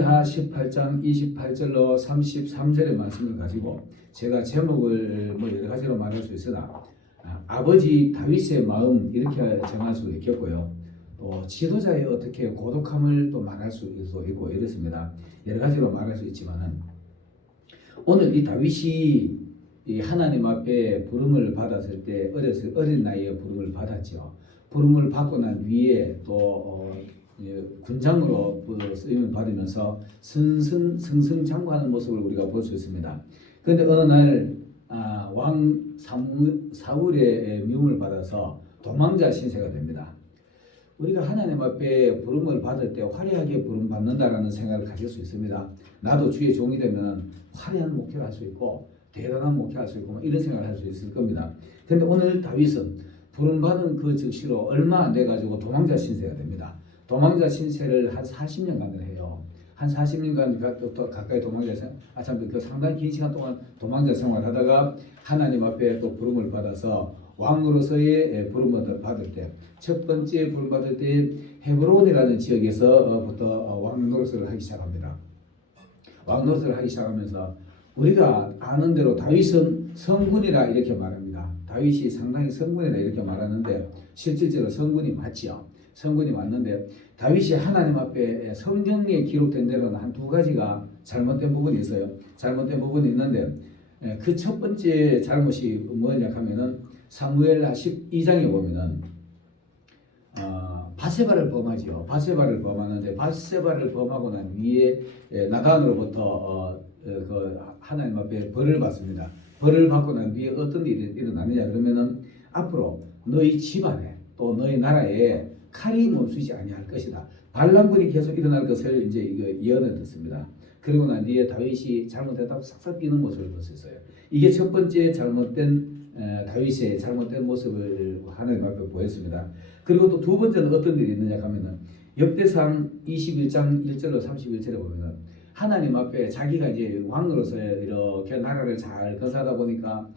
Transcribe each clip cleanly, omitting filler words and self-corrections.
하 18장 28절로 33절의 말씀을 가지고 제가 제목을 여러 가지로 말할 수 있으나 아버지 다윗의 마음 이렇게 정할 수 있겠고요. 또 지도자의 어떻게 고독함을 또 말할 수 있고 이렇습니다. 여러 가지로 말할 수 있지만은 오늘 이 다윗이 이 하나님 앞에 부름을 받았을 때 어린 나이에 부름을 받았죠. 부름을 받고 난 뒤에 또 군장으로 쓰임을 받으면서 승승장구하는 모습을 우리가 볼 수 있습니다. 그런데 어느 날 왕 사울의 미움을 받아서 도망자 신세가 됩니다. 우리가 하나님 앞에 부름을 받을 때 화려하게 부름 받는다라는 생각을 가질 수 있습니다. 나도 주의 종이 되면 화려한 목회를 할 수 있고 대단한 목회를 할 수 있고 이런 생각을 할 수 있을 겁니다. 그런데 오늘 다윗은 부름 받은 그 즉시로 얼마 안 돼 가지고 도망자 신세가 됩니다. 도망자 신세를 한 40년간 해요. 한 40년간 가까이 도망자 그 상당히 긴 시간 동안 도망자 생활하다가 하나님 앞에 또 부름을 받아서 왕으로서의 부름을 받을 때 첫 번째 부름 받을 때 헤브론이라는 지역에서부터 왕 노릇을 하기 시작합니다. 왕 노릇을 하기 시작하면서 우리가 아는 대로 다윗은 성군이라 이렇게 말합니다. 다윗이 상당히 성군이라 이렇게 말하는데 실질적으로 성군이 맞지요. 성군이 맞는데 다윗이 하나님 앞에 성경에 기록된 대로는 한 두 가지가 잘못된 부분이 있어요. 잘못된 부분이 있는데 그 첫 번째 잘못이 뭐냐 하면은 사무엘 12장에 보면은 바세바를 범하지요. 바세바를 범하는데 바세바를 범하고 난 뒤에 나단으로부터 그 하나님 앞에 벌을 받습니다. 벌을 받고 난 뒤에 어떤 일이 일어나느냐 그러면은 앞으로 너희 집안에 또 너희 나라에 칼이 멈추지 아니할 것이다. 반란군이 계속 일어날 것을 이제 이거 예언을 듣습니다. 그리고 난 뒤에 다윗이 잘못했다고 싹싹 비는 모습을 볼 수 있어요. 이게 첫 번째 잘못된 다윗의 잘못된 모습을 하나님 앞에 보였습니다. 그리고 또 두 번째는 어떤 일이 있느냐 하면은 역대상 21장 1절로 31절에 보면은 하나님 앞에 자기가 이제 왕으로서 이렇게 나라를 잘 건사하다 보니까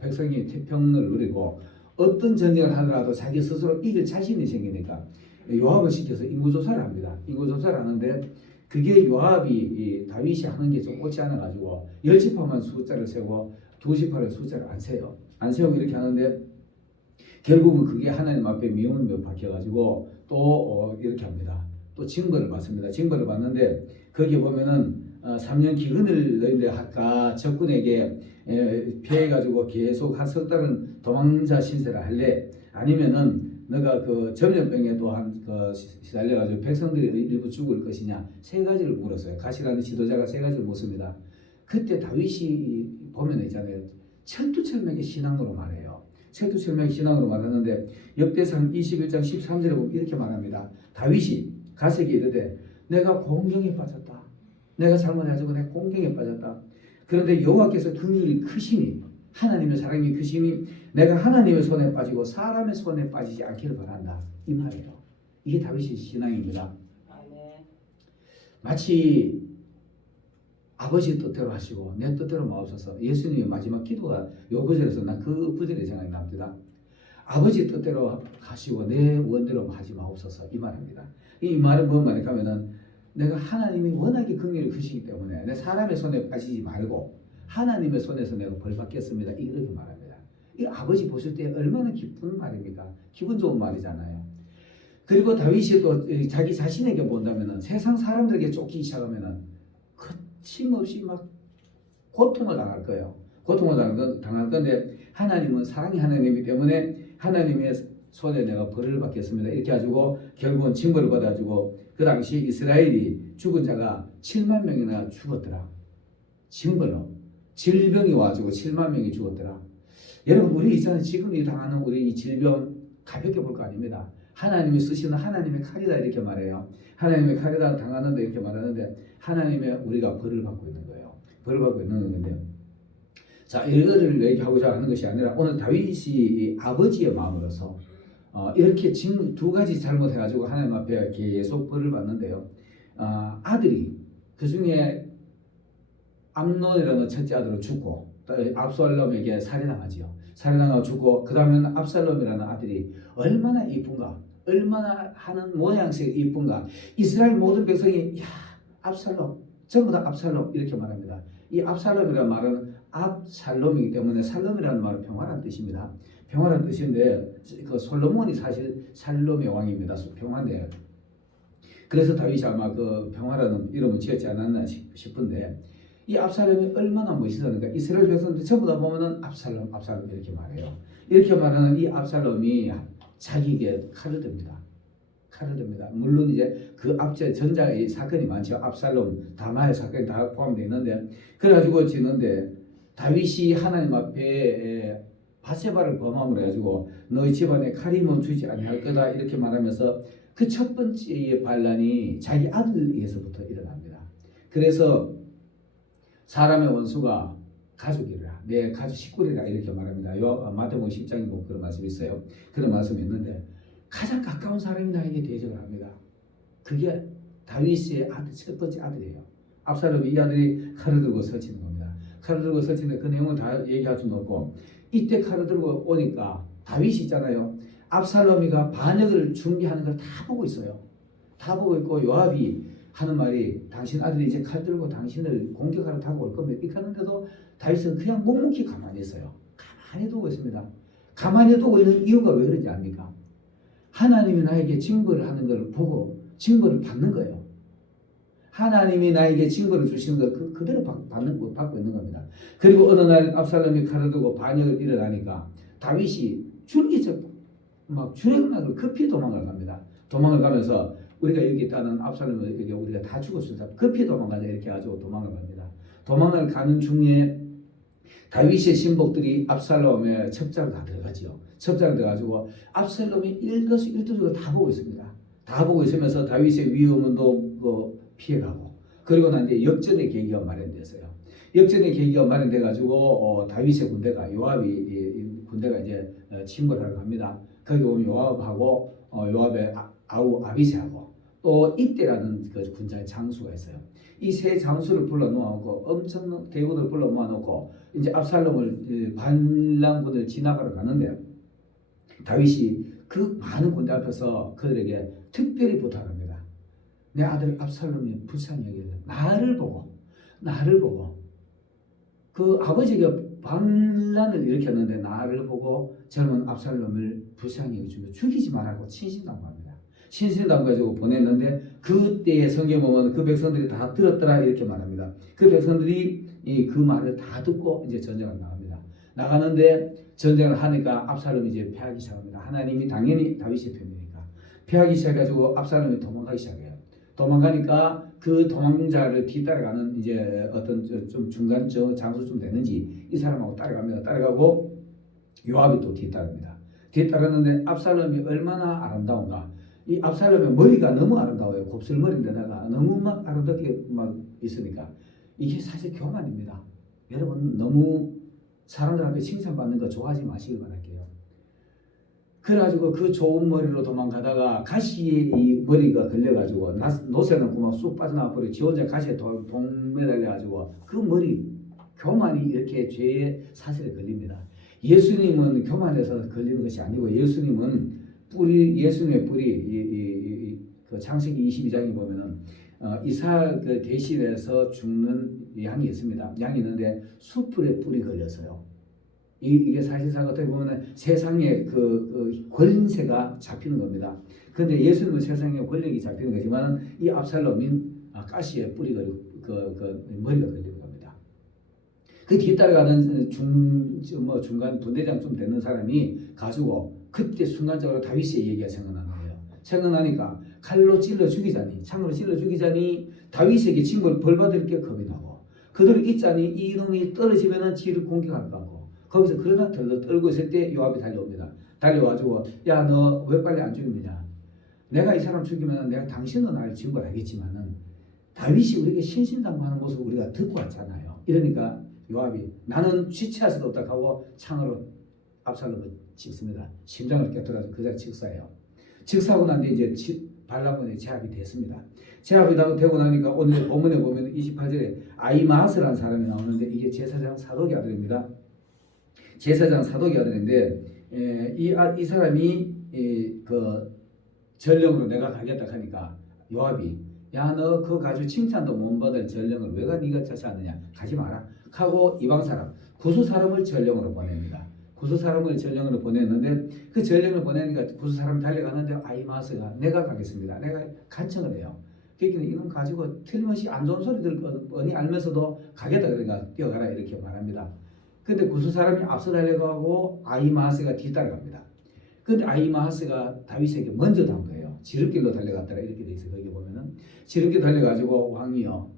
백성이 태평을 누리고 어떤 전쟁을 하더라도 자기 스스로 이길 자신이 생기니까 요압을 시켜서 인구조사를 합니다. 인구조사를 하는데 그게 요압이 다윗이 하는 게 좀 옳지 않아 가지고 10지파만 숫자를 세고 2지파를 숫자를 안 세요. 안 세우고 이렇게 하는데 결국은 그게 하나님 앞에 미움을 받겨 가지고 또 이렇게 합니다. 또 징벌을 받습니다. 징벌을 받는데 거기 보면은 3년 기근을 너희들 할까 적군에게 피해 가지고 계속 한 석 달은 도망자 신세를 할래 아니면은 너가 그 전염병에 또한 시달려 가지고 백성들이 일부 죽을 것이냐 세 가지를 물었어요. 가시라는 지도자가 세 가지를 묻습니다. 그때 다윗이 보면 있잖아요. 철두철미하게 신앙으로 말해요. 철두철미하게 신앙으로 말하는데 역대상 21장 13절에 보면 이렇게 말합니다. 다윗이 가세게 이르되 내가 공경에 빠졌다. 내가 잘못해가지고 내가 공경에 빠졌다. 그런데 여호와께서 긍휼이 크시니 하나님의 사랑이 크시니 내가 하나님의 손에 빠지고 사람의 손에 빠지지 않기를 바란다. 이 말이에요. 이게 다윗의 신앙입니다. 마치 아버지 뜻대로 하시고 내 뜻대로 마옵소서. 예수님의 마지막 기도가 요 구절에서 난 그 구절이 생각이 납니다. 아버지 뜻대로 하시고 내 원대로 하지 마옵소서. 이 말입니다. 이 말은 뭔 말인가 하면은 내가 하나님이 워낙에 긍휼이 크시기 때문에 내 사람의 손에 빠지지 말고 하나님의 손에서 내가 벌 받겠습니다. 이렇게 말합니다. 이 아버지 보실 때 얼마나 기쁜 말입니까? 기분 좋은 말이잖아요. 그리고 다윗이 또 자기 자신에게 본다면은 세상 사람들에게 쫓기 시작하면은 거침없이 막 고통을 당할 거예요. 고통을 당할 건데 하나님은 사랑의 하나님이기 때문에 하나님의 손에 내가 벌을 받겠습니다. 이렇게 가지고 결국은 징벌을 받아주고 그 당시 이스라엘이 죽은 자가 7만 명이나 죽었더라. 징벌로. 질병이 와가지고 7만 명이 죽었더라. 여러분 우리 있잖아요. 지금 이 당하는 우리 이 질병 가볍게 볼 거 아닙니다. 하나님이 쓰시는 하나님의 칼이다 이렇게 말해요. 하나님의 칼이다 당하는데 이렇게 말하는데 하나님의 우리가 벌을 받고 있는 거예요. 벌을 받고 있는 건데 자 이거를 얘기하고자 하는 것이 아니라 오늘 다윗이 아버지의 마음으로서 이렇게 두 가지 잘못해가지고 하나님 앞에 계속 벌을 받는데요. 아들이 그 중에 암논이라는 첫째 아들은 죽고 압살롬에게 살해당하지요. 살해당하고 죽고 그 다음에는 압살롬이라는 아들이 얼마나 이쁜가 얼마나 하는 모양새가 이쁜가 이스라엘 모든 백성이 야 압살롬, 전부 다 압살롬 이렇게 말합니다. 이 압살롬이라는 말은 압살롬이기 때문에 살롬이라는 말은 평화라는 뜻입니다. 평화라는 뜻인데 그 솔로몬이 사실 살롬의 왕입니다. 평화인데 그래서 다윗이 아마 그 평화라는 이름을 지었지 않았나 싶은데 이 압살롬이 얼마나 멋있었는가. 이스라엘 백성들 전부 다 보면은 압살롬 이렇게 말해요. 이렇게 말하는 이 압살롬이 자기에게 칼을 듭니다. 물론 이제 그 앞에 전자의 사건이 많죠. 압살롬, 다마의 사건이 다 포함되어 있는데 그래가지고 지는데 다윗이 하나님 앞에 바세바를 범함으로 해가지고 너희 집안에 칼이 멈추지 아니할 거다 이렇게 말하면서 그 첫 번째 반란이 자기 아들에게서부터 일어납니다. 그래서 사람의 원수가 가족이라 내 가족 식구리라 이렇게 말합니다. 마태복음 10장에 보면 그런 말씀이 있어요. 그런 말씀이 있는데 가장 가까운 사람이 나에게 대적을 합니다. 그게 다윗의 첫 번째 아들이에요. 압살롬이 이 아들이 칼을 들고 설치는 겁니다. 칼을 들고 설치는데 그 내용을 다 얘기할 수는 없고 이때 칼을 들고 오니까 다윗이 있잖아요. 압살롬이가 반역을 준비하는 걸 다 보고 있어요. 다 보고 있고 요압이 하는 말이 당신 아들이 이제 칼 들고 당신을 공격하러 타고 올 겁니다. 이렇게 하는데도 다윗은 그냥 묵묵히 가만히 있어요. 가만히 두고 있습니다. 가만히 두고 있는 이유가 왜 그런지 압니까? 하나님이 나에게 징벌을 하는 걸 보고 징벌을 받는 거예요. 하나님이 나에게 징벌을 주시는 걸 그대로 받고 있는 겁니다. 그리고 어느 날 압살롬이 칼을 들고 반역을 일어나니까 다윗이 줄기적 막 주행락을 급히 도망을 갑니다. 도망을 가면서 우리가 여기 있다는 압살롬에게 우리가 다 죽었습니다. 급히 도망가자 이렇게 가지고 도망을 갑니다. 도망을 가는 중에 다윗의 신복들이 압살롬의 첩자로 다 들어가지요. 첩자로 들어가지고 압살롬이 일거수일투족을 다 보고 있습니다. 다 보고 있으면서 다윗의 위험도 피해가고 그리고 난 이제 역전의 계기가 마련됐어요. 역전의 계기가 마련돼 가지고 다윗의 군대가 요압이 군대가 이제 침몰하러 갑니다. 거기 보면 요압하고 요압의 아우 아비새하고 또 이때라는 그 군자의 장수가 있어요. 이 세 장수를 불러 놓아놓고 엄청난 대군을 불러 모아놓고 이제 압살롬을 반란군을 진압하러 가는데 다윗이 그 많은 군대 앞에서 그들에게 특별히 부탁합니다. 내 아들 압살롬이 불쌍히 여기는 나를 보고 그 아버지가 반란을 일으켰는데 나를 보고 젊은 압살롬을 불쌍히 여기주며 죽이지 말라고 신신당부합니다. 신신당부해주고 보냈는데 그때의 성경 보면 그 백성들이 다 들었더라 이렇게 말합니다. 그 백성들이 그 말을 다 듣고 이제 전쟁을 나갑니다. 나가는데 전쟁을 하니까 압살롬이 이제 패하기 시작합니다. 하나님이 당연히 다윗의 편이니까 패하기 시작해가지고 압살롬이 도망가기 시작해요. 도망가니까 그 도망자를 뒤따라가는 이제 어떤 좀 중간 장수쯤 되는지 이 사람하고 따라갑니다. 따라가고 요압이 또 뒤따릅니다. 뒤따르는데 압살롬이 얼마나 아름다운가. 이 압살롬의 머리가 너무 아름다워요. 곱슬머리인데다가 너무 막 아름답게 막 있으니까 이게 사실 교만입니다. 여러분 너무 사람들 앞에 칭찬받는 거 좋아하지 마시길 바랄게요. 그래가지고 그 좋은 머리로 도망가다가 가시에 이 머리가 걸려가지고 노새는 그만 쑥 빠져나와 버리고 지 혼자 가시에 동매달려가지고 그 머리 교만이 이렇게 죄의 사슬에 걸립니다. 예수님은 교만해서 걸리는 것이 아니고 예수님의 뿌리 그 창세기 22장에 보면은 이삭 그 대신에서 죽는 양이 있습니다. 양이 있는데 숯불에 뿔이 걸려서요. 이게 사실상 어떻게 보면 세상의 그 권세가 잡히는 겁니다. 그런데 예수님은 세상의 권력이 잡히는 거지만 이 압살롬인 가시에 뿌리 걸리고 머리가 걸리는 겁니다. 그 뒤따라가는 중간 분대장 좀 되는 사람이 가지고 그때 순간적으로 다윗의 얘기가 생각나는 거예요. 생각나니까 칼로 찔러 죽이자니 창으로 찔러 죽이자니 다윗에게 징벌 벌받을 게 겁이 나고 그들을 잊자니 이놈이 떨어지면은 지를 공격할 것 같고 거기서 그러다 덜덜 떨고 있을 때 요압이 달려옵니다. 달려와가지고 야 너 왜 빨리 안 죽이느냐. 내가 이 사람 죽이면 내가 당신도 나를 징벌하겠지만은 다윗이 우리에게 신신당부하는 모습을 우리가 듣고 왔잖아요. 이러니까 요압이 나는 취치할 수도 없다 하고 창으로 압살롬을 찍습니다. 심장을 깨뜨려서 그 자리 직사해요. 직사하고 난 뒤에 이제 반란군이 제압이 됐습니다. 제압이 되고 나니까 오늘 본문에 보면 28절에 아히마아스라는 사람이 나오는데 이게 제사장 사독의 아들입니다. 제사장 사독의 아들인데 이 사람이 그 전령으로 내가 가겠다 하니까 요압이 야 너 그거 가지고 칭찬도 못 받을 전령을 왜가 네가 찾지 않느냐 가지 마라 하고 이방 사람 구수 사람을 전령으로 보냅니다. 구수 사람을 전령으로 보냈는데 그 전령을 보내니까 구수 사람이 달려가는데 아히마아스가 내가 가겠습니다. 내가 간청을 해요. 그러니까 이놈 가지고 틀림없이 안 좋은 소리 들 뻔히 알면서도 가겠다 그러니까 뛰어가라 이렇게 말합니다. 근데 구수 사람이 앞서 달려가고 아히마아스가 뒤따라갑니다. 근데 아히마아스가 다윗에게 먼저 간 거예요. 지름길로 달려갔더라 이렇게 돼 있어요. 거기 보면은 지름길 달려가지고 왕이요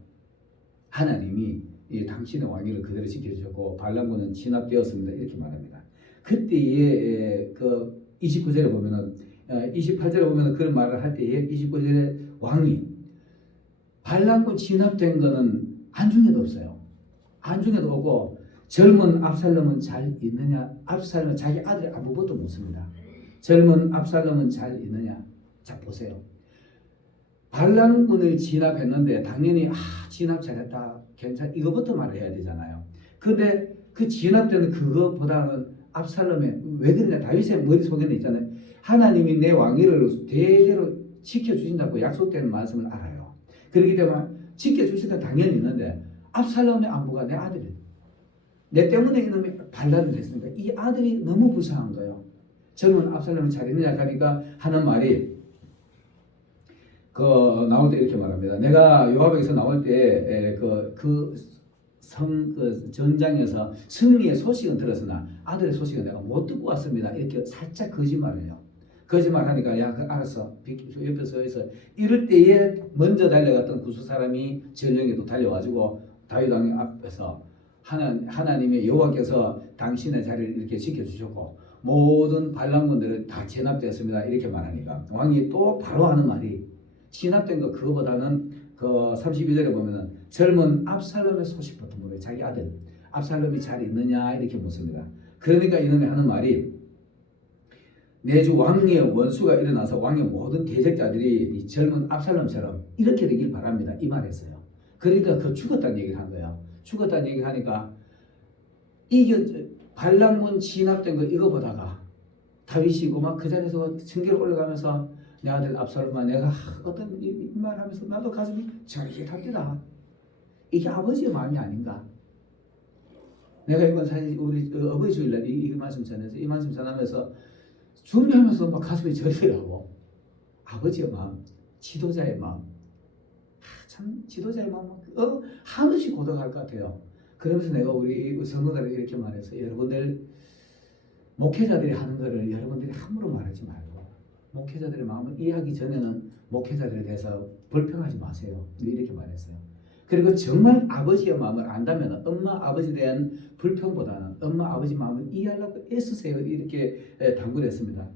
하나님이 이 당신의 왕위를 그대로 지켜주셨고 반란군은 진압되었습니다. 이렇게 말합니다. 그때의 그 29절에 보면은 28절에 보면은 그런 말을 할 때에 29절에 왕이 반란군 진압된 거는 안중에도 없어요. 안중에도 오고 젊은 압살롬은 잘 있느냐? 압살롬은 자기 아들 아무것도 묻습니다. 젊은 압살롬은 잘 있느냐? 자 보세요. 반란군을 진압했는데 당연히 진압 잘했다 괜찮 이거부터 말해야 되잖아요. 근데 그 진압되는 그거보다는 압살롬의 왜 그러냐 다윗의 머릿속에는 있잖아요. 하나님이 내 왕위를 대대로 지켜주신다고 약속된 말씀을 알아요. 그렇기 때문에 지켜주시다 당연히 있는데 압살롬의 안부가 내 아들이 내 때문에 이놈이 반란을 했으니까 이 아들이 너무 불쌍한 거예요. 젊은 압살롬이 잘 있느냐 하니까 하는 말이 나올 때 이렇게 말합니다. 내가 요압에게서 나올 때 전장에서 승리의 소식은 들었으나 아들의 소식은 내가 못 듣고 왔습니다. 이렇게 살짝 거짓말해요. 거짓말하니까 야 알았어. 옆에 서 있어. 이럴 때에 먼저 달려갔던 구수 사람이 전령에도 달려와가지고 다윗 왕 앞에서 하나님의 여호와께서 당신의 자리를 이렇게 지켜주셨고 모든 반란군들은 다 진압되었습니다. 이렇게 말하니까 왕이 또 바로 하는 말이 진압된 거 그거보다는 그 32절에 보면은 젊은 압살롬의 소식부터 물어요. 자기 아들 압살롬이 잘 있느냐 이렇게 묻습니다. 그러니까 이놈이 하는 말이 내주 왕의 원수가 일어나서 왕의 모든 대적자들이 이 젊은 압살롬처럼 이렇게 되길 바랍니다. 이 말했어요. 그러니까 그 죽었다는 얘기를 한 거예요. 죽었다는 얘기를 하니까 반란군 진압된 거 이거 보다가 다윗이고 막 그 자리에서 층계로 올라가면서 내 아들 압살롬아 내가 어떤 이 말하면서 나도 가슴이 저릿합니다. 이게 아버지의 마음이 아닌가. 내가 이번 사실 우리 어버이 주일날 이 말씀 전해서 이 말씀 전하면서 준비하면서 막 가슴이 저리더라고. 아버지의 마음, 지도자의 마음. 참 지도자의 마음 한없이 고독할 것 같아요. 그러면서 내가 우리 성도들에게 이렇게 말해서 여러분들 목회자들이 하는 거를 여러분들이 함부로 말하지 말고 목회자들의 마음을 이해하기 전에는 목회자들에 대해서 불평하지 마세요. 이렇게 말했어요. 그리고 정말 아버지의 마음을 안다면 엄마 아버지에 대한 불평보다는 엄마 아버지 마음을 이해하려고 애쓰세요. 이렇게 당부를 했습니다.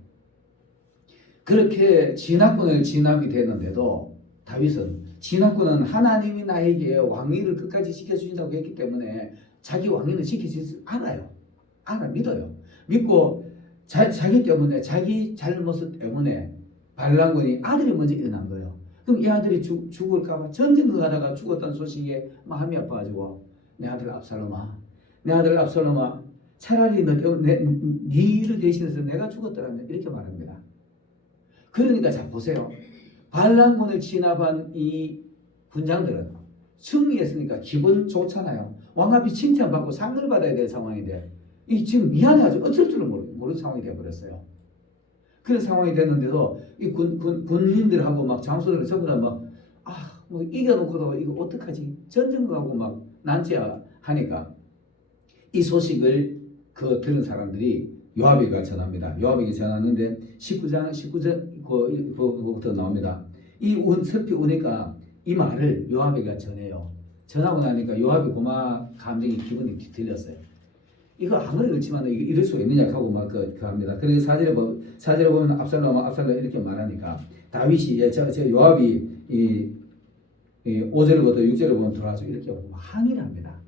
그렇게 진압군을 진압이 됐는데도 다윗은 진압군은 하나님이 나에게 왕위를 끝까지 지켜주신다고 했기 때문에 자기 왕위는 지켜지지 않아요. 믿어요. 믿고 자기 때문에 자기 잘못 때문에 반란군이 아들이 먼저 일어난 거예요. 그럼 이 아들이 죽을까봐 전쟁을 가다가 죽었다는 소식에 마음이 아파가지고 내 아들 압살롬아 차라리 너 때문에 니를 대신해서 내가 죽었더라면 이렇게 말합니다. 그러니까 자 보세요. 반란군을 진압한 이 군장들은 승리했으니까 기분 좋잖아요. 왕 앞이 칭찬받고 상을 받아야 될 상황인데 이 지금 미안해가지고 어쩔 줄을 모르는 상황이 되어버렸어요. 그런 상황이 됐는데도 이 군인들하고 막 장수들 전부 다 뭐 이겨놓고도 이거 어떡하지? 전쟁 가고 막 난치야 하니까 이 소식을 들은 사람들이 요압에게 전합니다. 요압에게 전하는데 19절 그거부터 나옵니다. 이 섭이 오니까 이 말을 요압에게 전해요. 전하고 나니까 요압이 감정이 기분이 들렸어요. 이거 아무리 그렇지만 이럴 수가 있느냐 하고 막 합니다. 그리고 사절에 보면 압살롬 이렇게 말하니까 다윗이 요압이 5절부터 6절에 보면 들어와서 이렇게 항의를 합니다.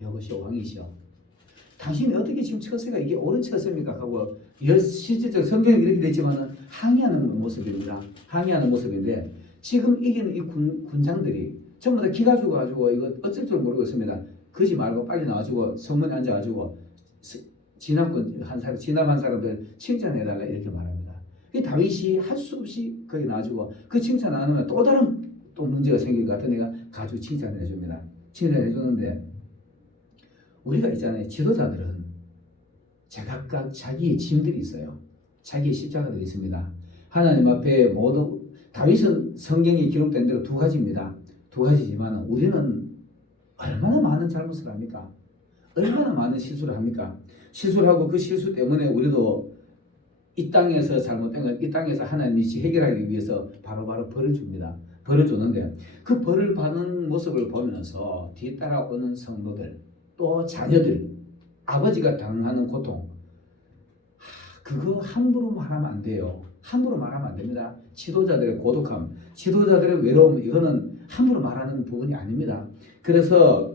여보시오 왕이시오. 당신이 어떻게 지금 처세가 이게 옳은 처세입니까? 하고 실질적 성경에 이렇게 되지만 항의하는 모습입니다. 항의하는 모습인데 지금 이기는 이 군장들이 전부 다 기가 죽어가지고 이거 어쩔 줄 모르겠습니다. 그러지 말고 빨리 나와주고 성문에 앉아가지고 진압한 사람들 칭찬해달라 이렇게 말합니다. 다윗이 할 수 없이 거기 나와주고 그 칭찬 안 하면 또 또 문제가 생길 것 같은 내가 가지고 칭찬을 해줍니다. 칭찬을 해주는데 우리가 있잖아요. 지도자들은 제각각 자기의 짐들이 있어요. 자기의 십자가들이 있습니다. 하나님 앞에 모두 다윗은 성경에 기록된 대로 두 가지입니다. 두 가지지만 우리는 얼마나 많은 잘못을 합니까? 얼마나 많은 실수를 합니까? 실수를 하고 그 실수 때문에 우리도 이 땅에서 잘못된 걸 이 땅에서 하나님이 해결하기 위해서 바로바로 벌을 줍니다. 벌을 주는데 그 벌을 받는 모습을 보면서 뒤따라오는 성도들 또 자녀들 아버지가 당하는 고통 그거 함부로 말하면 안 돼요. 함부로 말하면 안 됩니다. 지도자들의 고독함, 지도자들의 외로움 이거는 함부로 말하는 부분이 아닙니다. 그래서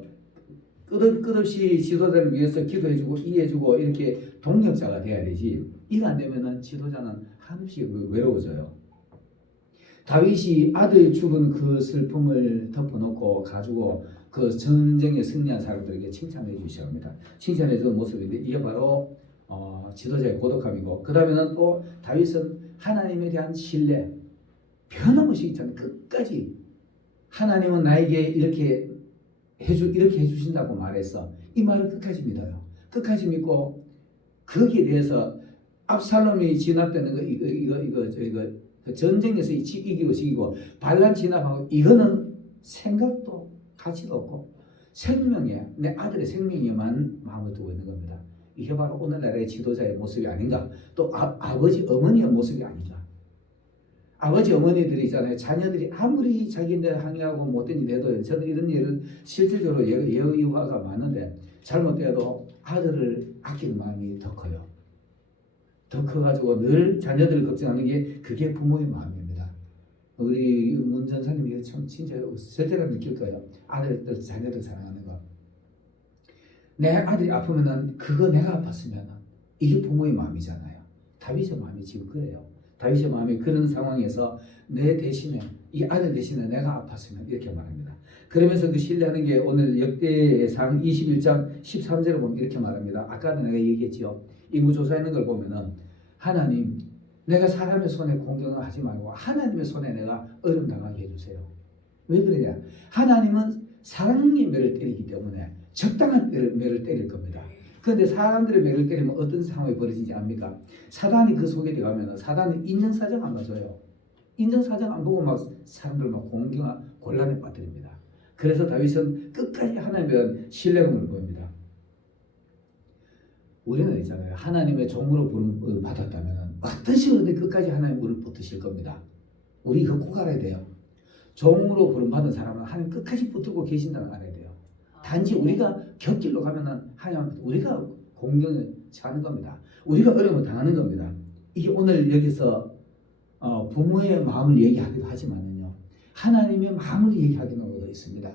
끝없이 지도자를 위해서 기도해주고 이해해주고 이렇게 동력자가 돼야 되지. 이거 안 되면은 지도자는 한없이 외로워져요. 다윗이 아들 죽은 그 슬픔을 덮어놓고 가지고 그 전쟁에 승리한 사람들에게 칭찬해 주셔야 합니다. 칭찬해 주는 모습인데 이게 바로 지도자의 고독함이고 그 다음에는 또 다윗은 하나님에 대한 신뢰 변함없이 있잖아요. 끝까지 하나님은 나에게 이렇게 해주신다고 말했어. 이 말을 끝까지 믿어요. 끝까지 믿고 거기에 대해서 압살롬이 진압되는 거 이거 그 전쟁에서 이기고 지기고 반란 진압하고 이거는 생각도 가치도 없고 생명에 내 아들의 생명에만 마음을 두고 있는 겁니다. 이게 바로 오늘날의 지도자의 모습이 아닌가. 또 아버지 어머니의 모습이 아닌가. 아버지 어머니들이 있잖아요. 자녀들이 아무리 자기네 항의하고 못된 일 해도 저는 이런 일을 실질적으로 예의화가 많은데 잘못돼도 아들을 아끼는 마음이 더 커요. 더 커가지고 늘 자녀들을 걱정하는 게 그게 부모의 마음입니다. 우리 문 전사님이 참 진짜 절대로 느낄 거예요. 아들들 자녀들 사랑하는 거. 내 아들이 아프면은 그거 내가 아팠으면 이게 부모의 마음이잖아요. 다윗의 마음이 지금 그래요. 다윗의 마음이 그런 상황에서 내 대신에 이 아들 대신에 내가 아팠으면 이렇게 말합니다. 그러면서 그 신뢰하는 게 오늘 역대상 21장 13절에 보면 이렇게 말합니다. 아까도 내가 얘기했지요. 인구조사하는 걸 보면은 하나님 내가 사람의 손에 공경을 하지 말고 하나님의 손에 내가 어려움 당하게 해주세요. 왜 그러냐? 하나님은 사랑의 매를 때리기 때문에 적당한 매를 때릴 겁니다. 그런데 사람들의 매를 때리면 어떤 상황이 벌어지지 압니까? 사단이 그 속에 들어가면 사단은 인정사정 안 봐줘요. 인정사정 안 보고 막 사람들 막 공경하 곤란에 빠뜨립니다. 그래서 다윗은 끝까지 하나님에 대한 신뢰감을 보입니다. 우리는 있잖아요. 하나님의 종으로 부름 받았다면 어떤 식으로든 끝까지 하나님 우리를 붙드실 겁니다. 우리 이거 꼭 알아야 돼요. 종으로 부름 받은 사람은 하나님 끝까지 붙들고 계신다는 걸 알아야 돼요. 단지 우리가 곁길로 가면은 하나님 우리가 공경에 처하는 겁니다. 우리가 어려움을 당하는 겁니다. 이게 오늘 여기서 부모의 마음을 얘기하기도 하지만요. 하나님의 마음을 얘기하기도 있습니다.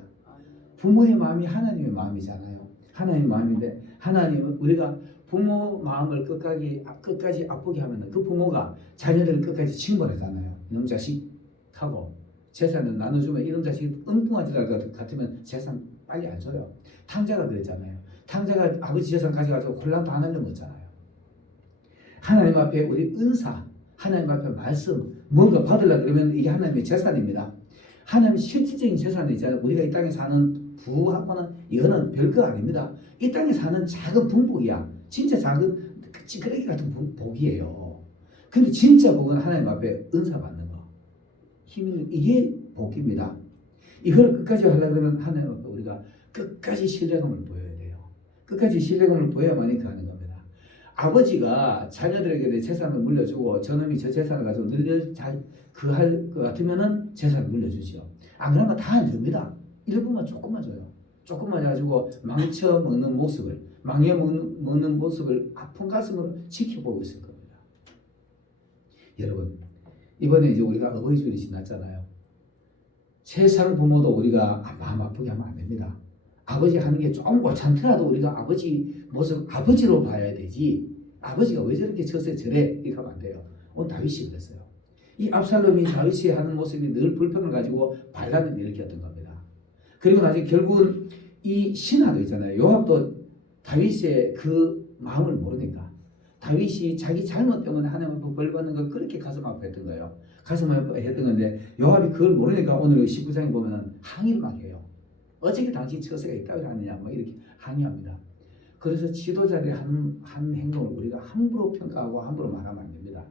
부모의 마음이 하나님의 마음이잖아요. 하나님의 마음인데 하나님은 우리가 부모 마음을 끝까지 아프게 하면 그 부모가 자녀들을 끝까지 징벌하잖아요. 이놈 자식하고 재산을 나눠주면 이놈 자식이 엉뚱한 짓 같으면 재산 빨리 안 줘요. 탕자가 그랬잖아요. 탕자가 아버지 재산 가져가서 혼란 다 하려면 없잖아요. 하나님 앞에 우리 은사, 하나님 앞에 말씀, 뭔가 받으려고 그러면 이게 하나님의 재산입니다. 하나님의 실질적인 재산은 있잖아요. 우리가 이 땅에 사는 부하고는 이거는 별거 아닙니다. 이 땅에 사는 작은 분복이야. 진짜 작은 찌끄레기 같은 복이에요. 근데 진짜 복은 하나님 앞에 은사 받는 거. 힘이 이게 복입니다. 이걸 끝까지 하려면 하나님 앞에 우리가 끝까지 신뢰감을 보여야 돼요. 끝까지 신뢰감을 보여야만 이렇게 하는 겁니다. 아버지가 자녀들에게 재산을 물려주고 저놈이 저 재산을 가지고 늘 할 것 같으면은 재산을 물려주죠. 안 그러면 다 안 줍니다. 일부만 조금만 줘요. 조금만 가지고 망쳐 먹는 모습을 망해 먹는 모습을 아픈 가슴으로 지켜보고 있을 겁니다. 여러분 이번에 이제 우리가 어버이 주일이 지났잖아요. 세상 부모도 우리가 마음 아프게 하면 안 됩니다. 아버지 하는 게 조금 괜찮더라도 우리가 아버지 모습 아버지로 봐야 되지. 아버지가 왜 저렇게 쳤어요 저래 이렇게 하면 안 돼요. 오늘 다윗이 그랬어요. 이 압살롬이 다윗이 하는 모습이 늘 불평을 가지고 반란을 일으켰던 겁니다. 그리고 나중에 결국은 이 신하도 있잖아요. 요압도 다윗의 그 마음을 모르니까 다윗이 자기 잘못 때문에 하나님 앞에 벌 받는 걸 그렇게 가슴 아파했던 거예요. 가슴 아파했던 건데 요압이 그걸 모르니까 오늘 19장에 보면은 항의를 막 해요. 어떻게 당신 처세가 있다고 하느냐 막 이렇게 항의합니다. 그래서 지도자들이 한 행동을 우리가 함부로 평가하고 함부로 말하면 안 됩니다.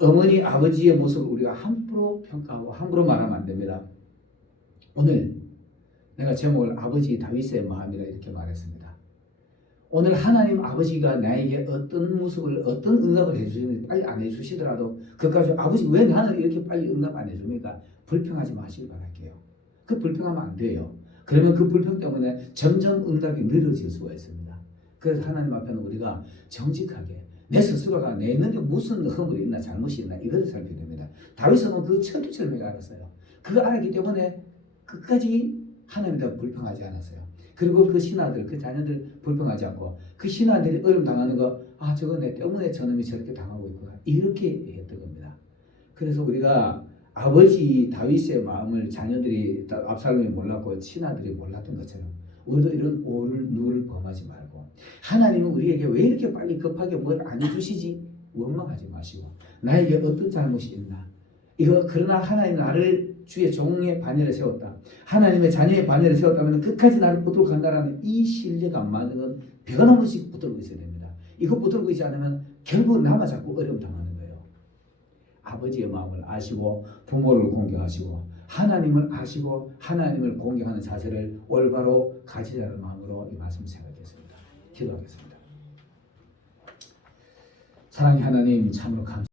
어머니 아버지의 모습을 우리가 함부로 평가하고 함부로 말하면 안 됩니다. 오늘 내가 제목을 아버지 다윗의 마음이라 이렇게 말했습니다. 오늘 하나님 아버지가 나에게 어떤 모습을 어떤 응답을 해주시는지 빨리 안 해주시더라도 그까지 아버지 왜 나는 이렇게 빨리 응답 안 해줍니까? 불평하지 마시길 바랄게요. 그 불평하면 안 돼요. 그러면 그 불평 때문에 점점 응답이 늦어질 수가 있습니다. 그래서 하나님 앞에는 우리가 정직하게 내 스스로가 내 있는데 무슨 허물이 있나 잘못이 있나 이걸 살펴야 됩니다. 다윗은 그 철두철미를 알았어요. 그거 알았기 때문에 끝까지 하나님한테 불평하지 않았어요. 그리고 그 신하들, 그 자녀들 불평하지 않고 그 신하들이 어려움 당하는 거, 아 저거 내 때문에 저놈이 저렇게 당하고 있구나 이렇게 했던 겁니다. 그래서 우리가 아버지 다윗의 마음을 자녀들이 압살롬이 몰랐고 신하들이 몰랐던 것처럼 우리도 이런 오를 누를 범하지 말고 하나님은 우리에게 왜 이렇게 빨리 급하게 뭘 안 해주시지 원망하지 마시고 나에게 어떤 잘못이 있나 이거 그러나 하나님 나를 주의 종의 반열에 세웠다. 하나님의 자녀의 반열에 세웠다면 끝까지 나를 붙들고 간다라는 이 신뢰감만은 변함없이 붙들고 있어야 됩니다. 이거 붙들고 있지 않으면 결국 나만 자꾸 어려움 당하는 거예요. 아버지의 마음을 아시고 부모를 공경하시고 하나님을 아시고 하나님을 공경하는 자세를 올바로 가지자는 마음으로 이 말씀 생각했습니다. 기도하겠습니다. 사랑의 하나님 참으로 감사합니다.